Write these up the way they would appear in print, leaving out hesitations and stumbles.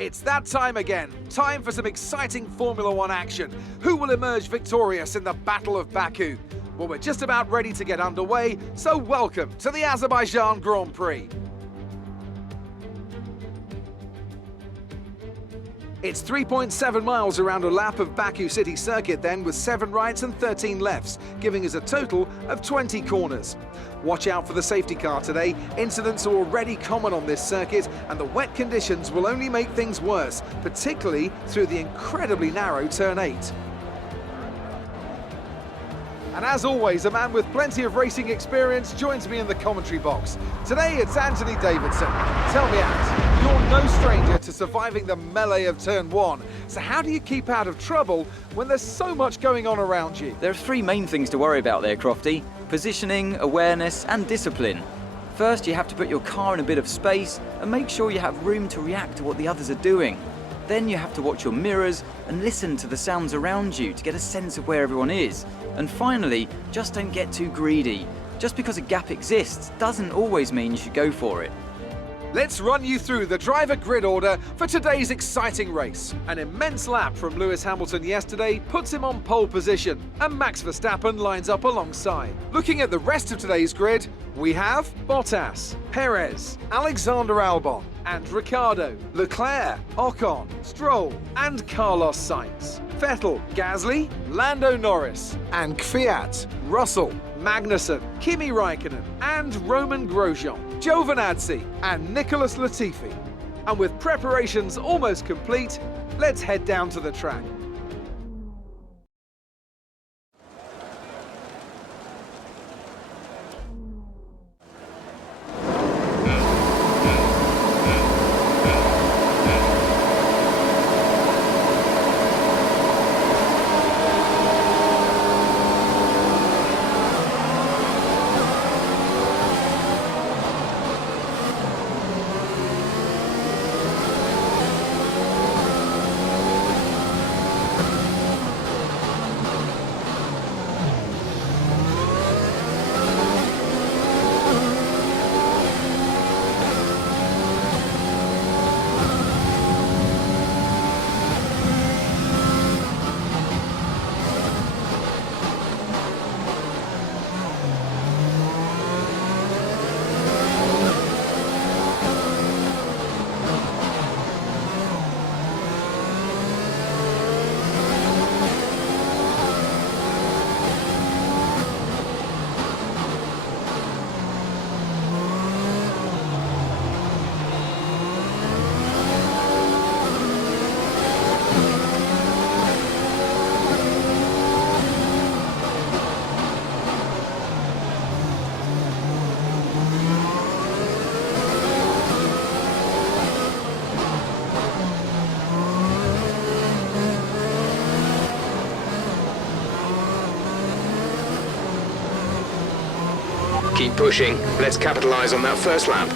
It's that time again. Time for some exciting Formula One action. Who will emerge victorious in the Battle of Baku? Well, we're just about ready to get underway, so welcome to the Azerbaijan Grand Prix. It's 3.7 miles around a lap of Baku city circuit then, with 7 rights and 13 lefts, giving us a total of 20 corners. Watch out for the safety car today. Incidents are already common on this circuit, and the wet conditions will only make things worse, particularly through the incredibly narrow turn 8. And as always, a man with plenty of racing experience joins me in the commentary box. Today it's Anthony Davidson. Tell me, Ant, you're no stranger to surviving the melee of turn 1. So how do you keep out of trouble when there's so much going on around you? There are 3 main things to worry about there, Crofty. Positioning, awareness and discipline. First, you have to put your car in a bit of space and make sure you have room to react to what the others are doing. Then you have to watch your mirrors and listen to the sounds around you to get a sense of where everyone is. And finally, just don't get too greedy. Just because a gap exists doesn't always mean you should go for it. Let's run you through the driver grid order for today's exciting race. An immense lap from Lewis Hamilton yesterday puts him on pole position, and Max Verstappen lines up alongside. Looking at the rest of today's grid, we have Bottas, Perez, Alexander Albon, and Ricciardo, Leclerc, Ocon, Stroll, and Carlos Sainz. Vettel, Gasly, Lando Norris, and Kvyat, Russell, Magnussen, Kimi Raikkonen, and Roman Grosjean, Giovinazzi, and Nicholas Latifi. And with preparations almost complete, let's head down to the track. Keep pushing. Let's capitalize on that first lap.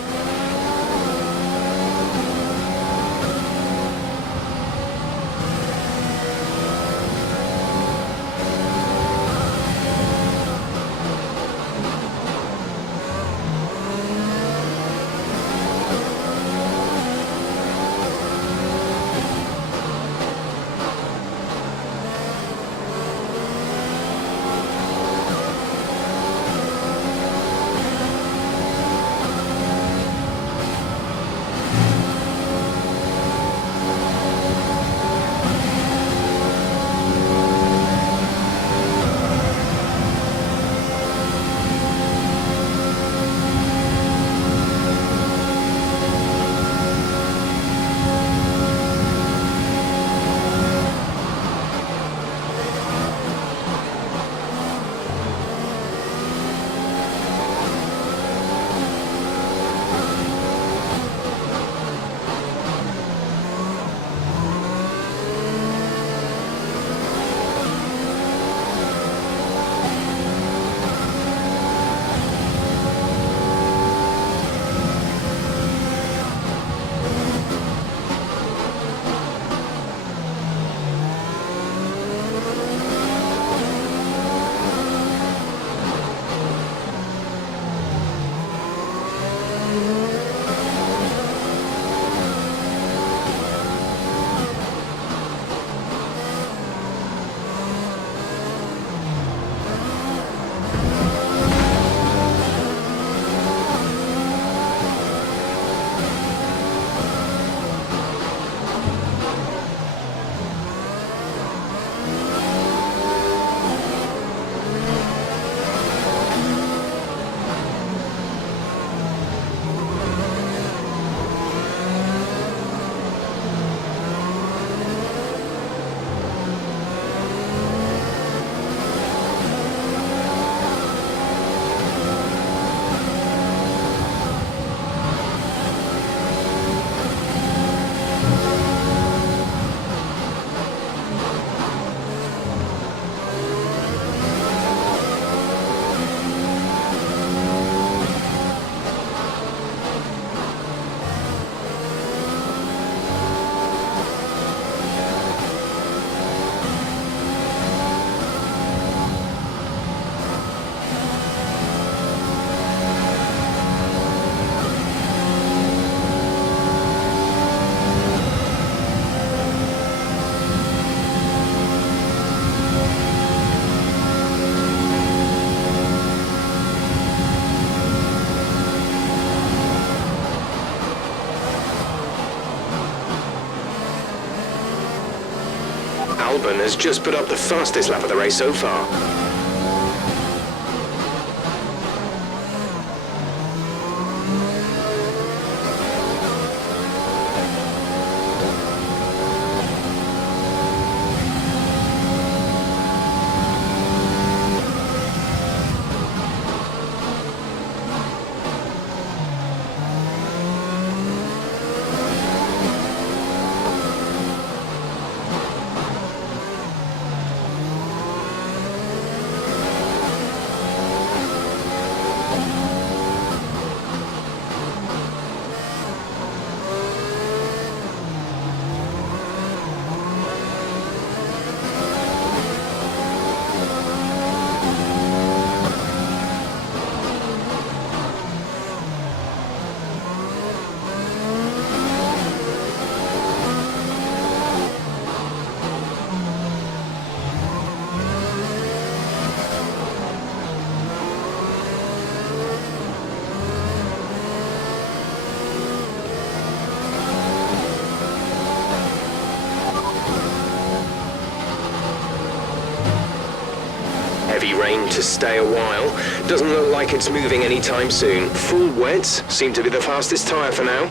Alban has just put up the fastest lap of the race so far. Heavy rain to stay a while. Doesn't look like it's moving anytime soon. Full wets seem to be the fastest tyre for now.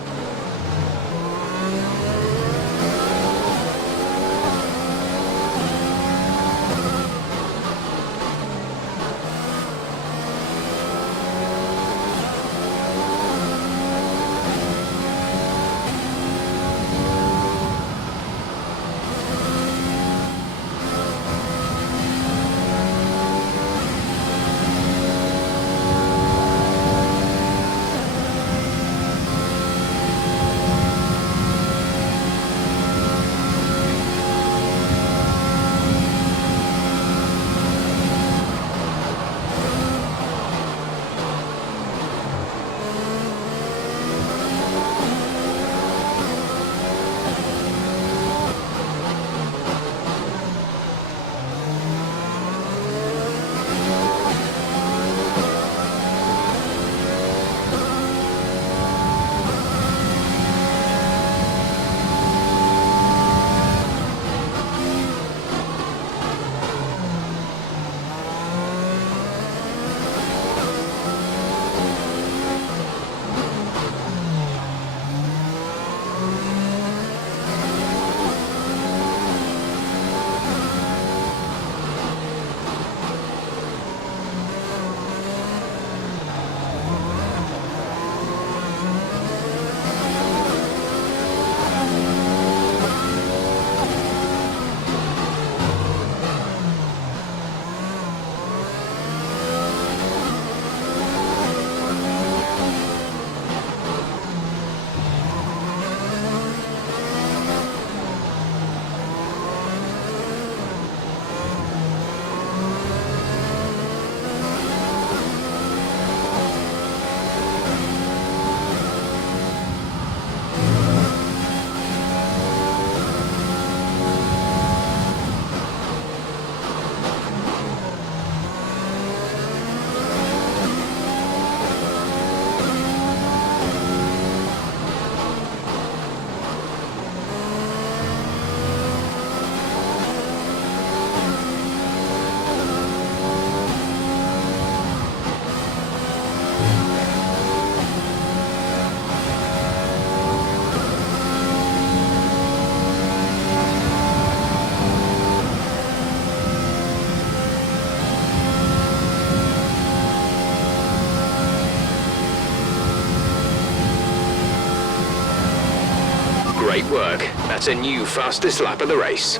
Great work. That's a new fastest lap of the race.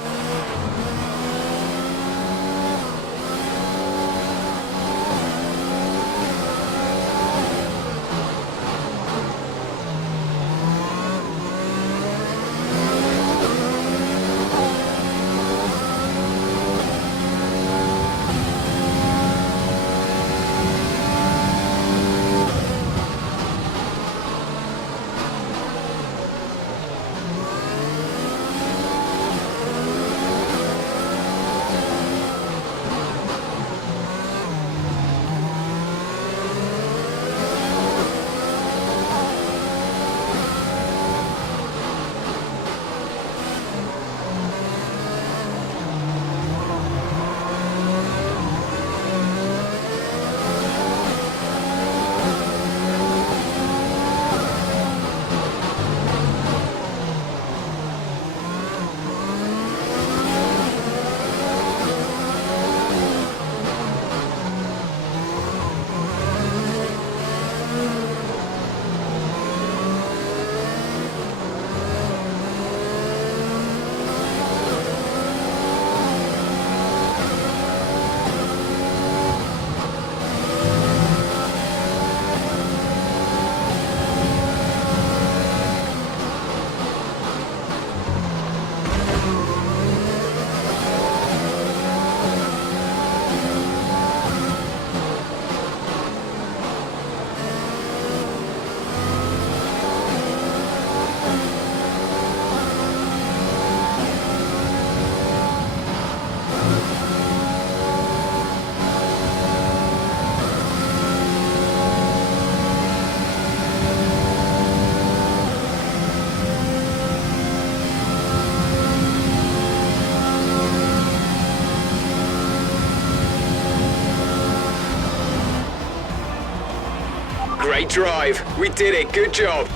Great drive. We did it. Good job.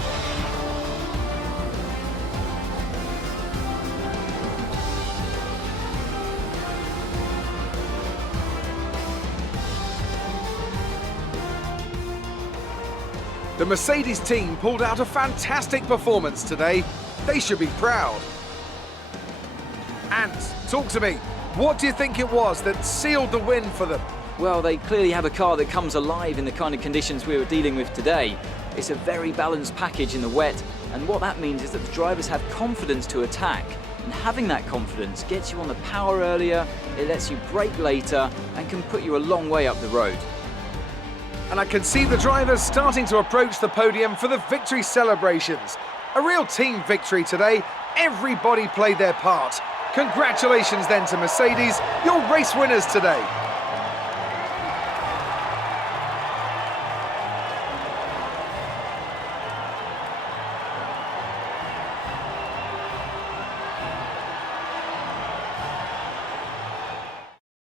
The Mercedes team pulled out a fantastic performance today. They should be proud. And talk to me. What do you think it was that sealed the win for them? Well, they clearly have a car that comes alive in the kind of conditions we were dealing with today. It's a very balanced package in the wet, and what that means is that the drivers have confidence to attack. And having that confidence gets you on the power earlier, it lets you brake later, and can put you a long way up the road. And I can see the drivers starting to approach the podium for the victory celebrations. A real team victory today. Everybody played their part. Congratulations then to Mercedes, your race winners today.